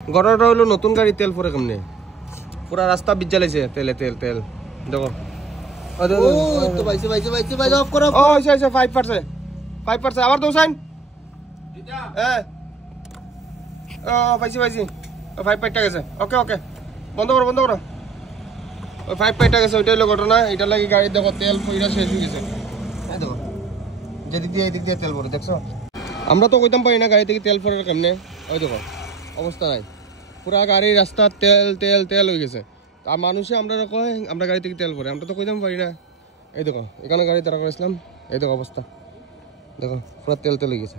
ঘটনাটা হলো নতুন গাড়ি তেল পরে কেমনে পুরা রাস্তা বিজ্জা লাইছে তেলে তেল তেল দেখো তো ভাইছে অফ করো ও আচ্ছা 5% আবার দোসাইন হ্যাঁ ও পাইছি 5 পাইটা গেছে ওকে বন্ধ করো ওই 5 পাইটা গেছে ওইটাই হলো ঘটনা এটা লাগি গাড়ি দেখো তেল পয়রা শেষ হয়ে গেছে এই দেখো যেদিক দিয়ে তেল ভরে দেখছো আমরা তো কইতাম পারি না গাড়ি থেকে তেল ভরার কেমনে ওই দেখো অবস্থা নাই পুরা গাড়ির রাস্তা তেল হয়ে গেছে আর মানুষে আমরা কয় আমরা গাড়ি থেকে তেল ভরে আমরা তো কইতাম পারি না এই দেখো এখানে গাড়ি দাঁড়া করেছিলাম এই দেখো অবস্থা দেখো পুরা তেল হয়ে গেছে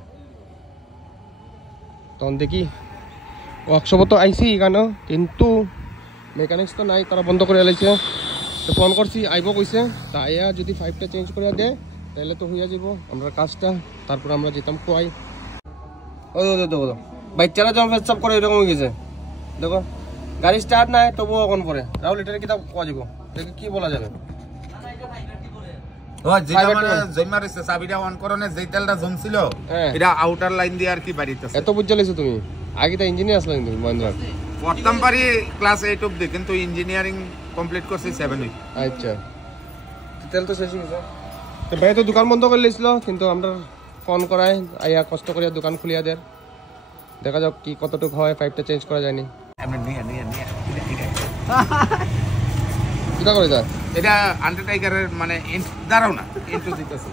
তখন দেখি ওয়ার্কশপে তো আইসি এখানে কিন্তু মেকানিক্স তো নাই তারা বন্ধ করে এলাইছে তো ফোন করছি আইব কইছে তা আইয়া যদি 5টা চেঞ্জ করে দেয় তাহলে তো হইয়া যাব আমরা কাজটা তারপর আমরা যেতাম কোয়াই ও দেখো বাচ্চারা যখন ফেসআপ করে এরকম হয়ে গেছে দেখো গাড়ি স্টার্ট নাই তবুও এখন পরে রাহুল এটার কিতাব কোয়া যাব দেখি কি বলা যাবে ও যেটা মানে জয়মারিছে চাবিটা অন করনে যে তেলটা জমছিল এটা আউটার লাইন দিয়ে আর কি বাড়িতেছে এত বুঝ জ্বালাইছো তুমি আগে তো ইঞ্জিনিয়ার আসলে তুমি মহেন্দ্র প্রথম পারি ক্লাস 8 অবধি কিন্তু ইঞ্জিনিয়ারিং কমপ্লিট করছি 7 উইক আচ্ছা তেল তো শেষ হয়ে গেছে তো ভাই তো দোকান বন্ধ করে লিছিল কিন্তু আমরা ফোন করাই আইয়া কষ্ট করে দোকান খুলিয়া দেয় দেখা যাক কি কতটুকু হয় 5টা চেঞ্জ করা যায়নি কিটা করে যা এটা আন্ডারটেকারের মানে দাঁড়াও না ইন্ট্রো দিতেছি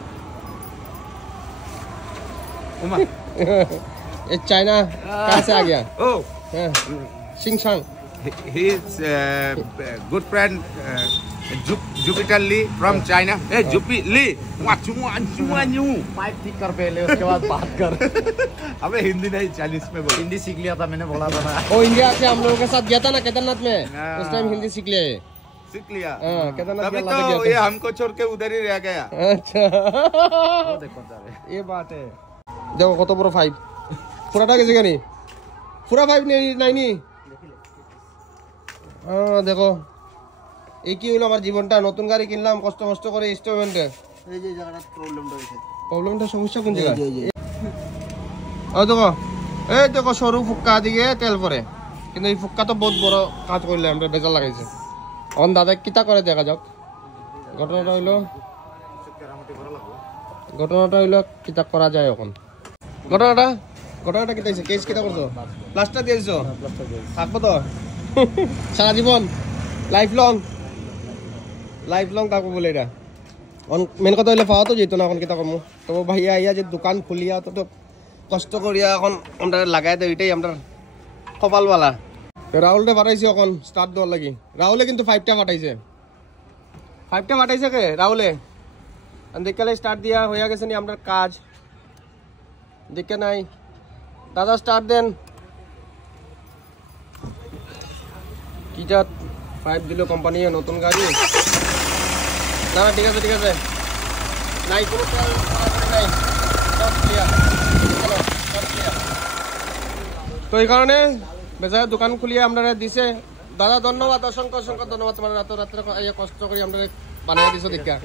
ওমা ये चाइना कहाँ से आ गया oh शिंगशांग he is good friend Jupiter Lee from China hey Jupi Lee वाचुआन्यू माइक ठीक कर पहले उसके बाद बात कर अबे हिंदी नहीं चाइनीज में बोल हिंदी सीख लिया था मैंने बोला था ना वो इंडिया से हम लोगों के साथ गया था ना केदारनाथ में उस टाइम हिंदी सीख लिया केदारनाथ तभी तो ये हमको छोड़ के उधर ही रह गया अच्छा ये बात है देखो কত বড় 5 পুরাটা গেছে কেন পুরা 5 নাইনি দেখো এই কি হলো আমার জীবনটা নতুন গাড়ি কিনলাম কষ্ট করে ইনস্টলমেন্টে এই যে জায়গাটা প্রবলেমটা সমস্যা কোন জায়গায় ও দেখো এই দেখো সরু ফুক্কা দিকে তেল পরে কিন্তু এই ফুক্কা তো বহুত বড় কাজ করলে আমরা বেজার লাগাইছে অন দাদা কিতা করে দেখা যাক ঘটনাটা হইলো কিতা করা যায় এখন ঘটনাটা কিতা হইছে কেস কিতা করছো প্লাস্টার দিয়েছো থাকবো তো সারা জীবন লাইফ লং থাকবো বলে এটা মেন কথা হইলে পাওয়া তো যেত না এখন কিতা করবো তো ভাইয়া ইয়া যে দোকান খুলিয়া তো কষ্ট করিয়া এখন আমরা লাগাই দেয় এটাই আমরা কপালওয়ালা রাহুলটা পাঠাইছে এখন স্টার্ট দেওয়ার লাগি রাহুলে কিন্তু 5টা পাঠাইছে কে রাহুলে দেখালে স্টার্ট দিয়া হইয়া গেছে নি আমরা কাজ দেখে নাই দাদা স্টার্ট দেন কিটা 5 দিল কোম্পানি নতুন গাড়ি না ঠিক আছে নাই কোনো নাই সব ক্লিয়ার তো এই কারণে বেচারা দোকান খুলিয়ে আমরা দিছে দাদা ধন্যবাদ অসংখ্য ধন্যবাদ তোমার রাত্রে কষ্ট করে আমরা বানিয়ে দিছো দেখা